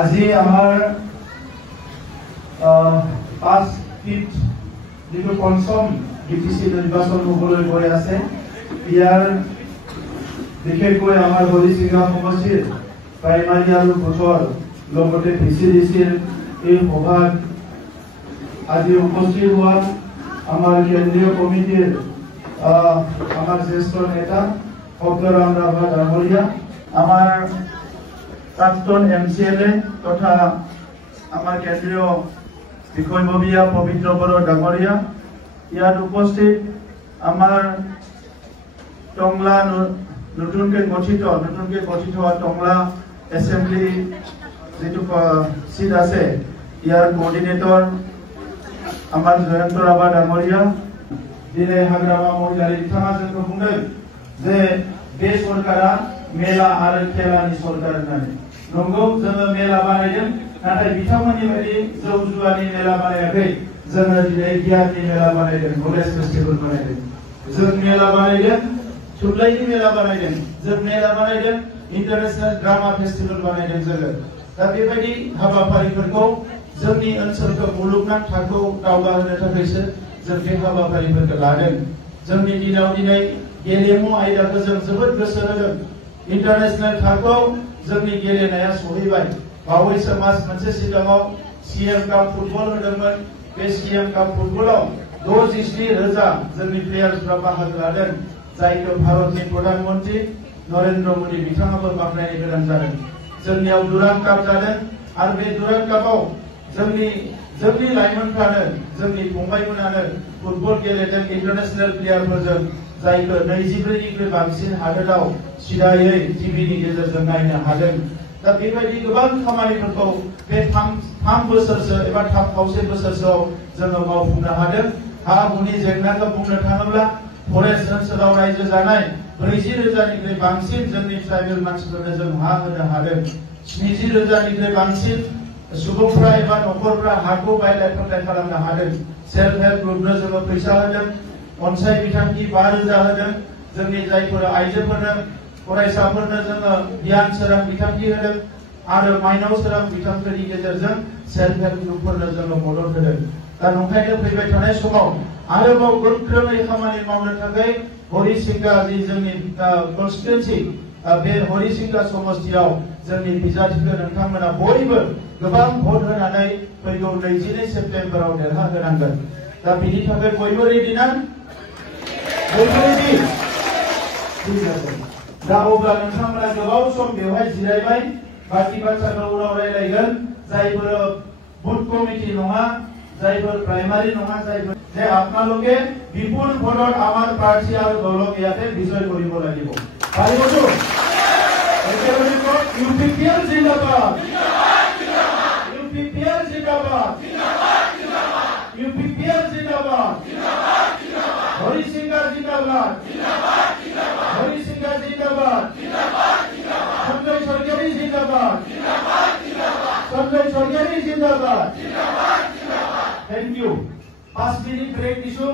আজি আমাৰ 5th যিটো পঞ্চম ডিপিসি নিৰ্বাচন হ'বলৈ গৈ আছে ইয়াৰ বিশেষকৈ আমাৰ হৰিচিঙা সমষ্টিৰ প্ৰাইমাৰী আৰু ভোটৰ লগতে ভিচিডিচিৰ এই সভাত আজি উপস্থিত হোৱা আমাৰ কেন্দ্ৰীয় কমিটিৰ আমাৰ জ্যেষ্ঠ নেতা ভক্তৰাম ৰাভা ডাঙৰীয়া, আমাৰ প্ৰাক্তন MCLA তথা আমাৰ কেন্দ্ৰীয় বিষয়ববীয়া পবিত্ৰ বড়ো ডাঙৰীয়া, ইয়াত উপস্থিত আমাৰ টংলা নতুনকৈ গঠিত টংলা এসেম্বলি যেটো সিট আছে ইয়াৰ কোঅৰ্ডিনেটৰ আমাৰ জয়ন্ত ৰাভা ডাঙৰীয়া, দিনে হাগ্ৰামা মহিলাৰ বিथাङा जोंखौ बुंदों जे बे सरकारा मेला आरो खेलानि सरकार होननानै। नंगौ जोङो मेला बानायदों, नाथाय बिथांमोननि बायदि जौ जुवानि मेला बानायाखै। जोङो दिनै गियाननि मेला बानायदों, नलेज फेस्टिभेल बानायदों। जों मेला बानायदों, थुनलाइनि मेला बानायदों, जों मेला बानायदों, इन्टारनेशनल ड्रामा फेस्टिभेल बानायदों जोङो। दा बेबायदि हाबाफारिफोरखौ जोंनि ओनसोलखौ मुलुगनां थाखोआव दावगाहोनो थाखायसो जों बे हाबाफारिफोरखौ लादों। जोंनि दिनाव दिनै गेलेमु आयदाखौ जों जोबोद गोसो होदों। इन्टारनेशनल थाखोआव जोंनि गेलेनाया सहैबाय। बावैसो मास मोनसे सिगाङाव CM काप फुटबल होदोंमोन। बे CM काप फुटबलाव 67,000 जोंनि प्लेयार्सफ्रा बाहागो लादों, जायखौ भारतनि प्रधानमन्त्री नरेन्द्र मोदी बिथाङाबो बाख्नायनो गोनां जादों। जोंनियाव दुरान्ड काप जादों आरो बे दुरान्ड कापाव जोंनि लाइमोनफ्रानो, जोंनि फंबायमोनानो फुटबल गेलेदों इन्टारनेशनल प्लेयारफोरजों, जायखौ 24निख्रुइ बांसिन हादोराव सिदायै टिभिनि गेजेरजों नायनो हादों। दा बेबायदि गोबां खामानिफोरखौ बे 3 बोसोरसो एबा 3 खावसे बोसोरसोआव जोङो मावफुंनो हादों। हा हुनि जेंनाखौ बुंनो थाङोब्ला फरेस्ट ओनसोलाव रायजो जानाय 40,000निख्रुइ बांसिन जोंनि ट्राइबेल मानसिफोरनो जों हा होनो हादों। 70,000निख्रुइ बांसिन सुबुंफ्रा एबा न'खरफ्रा हाखौ बायलाय फानलाय खालामनो हादों। सेल्फ हेल्प ग्रुपनो जोङो फैसा होदों, अनसाय बिथांखि 5,000 होदों। जोंनि जायफोर आइजोफोरनो, फरायसाफोरनो जोङो गियान सोरां बिथांखि होदों आरो माइनाव सोरां बिथांखिनि गेजेरजों सेल्फ हेल्प ग्रुपफोरनो जोङो मदद होदों। दा नंखायनो फैबाय थानाय समाव आरोबाव गोख्रोङै खामानि मावनो थाखाय हरिसिंगा जि जोंनि कन्स्टिट्युएन्सि, बे हरिसिंगा समष्टियाव जोंनि बिजाथिफोर नोंथांमोना बयबो गोबां भट होनानै फैगौ 22 सेप्तेम्बराव देरहाहोनांगोन। दा बिनि थाखाय बयबो रेडि ना? बयबो रेडि? ठीक আছে। दा अब्ला नोंथांमोना गोबाव सम बेवहाय जिरायबाय, बाकी बाथ्राखौ उनाव रायलायगोन। जायफोर बुथ कमिटी नङा, जायफोर प्राइमारी नङा, जायफोर যে আপোনালোকে বিপুল ভোটত আমাৰ প্ৰাৰ্থী আৰু দলক ইয়াতে বিজয় কৰিব লাগিব। পাৰিবতো? একেবাৰে কওক, UPPL জিন্দাবাদ, UPPL জিন্দাবাদ, UPPL জিন্দাবাদ, হরিসিংগা জিন্দাবাদ, হরিসিংগা জিন্দাবাদ, সঞ্জয় সরকারি জিন্দাবাদ, সঞ্জয় সরকারি জিন্দাবাদ। Thank U. 5 মিনিট ব্রেক দিছো।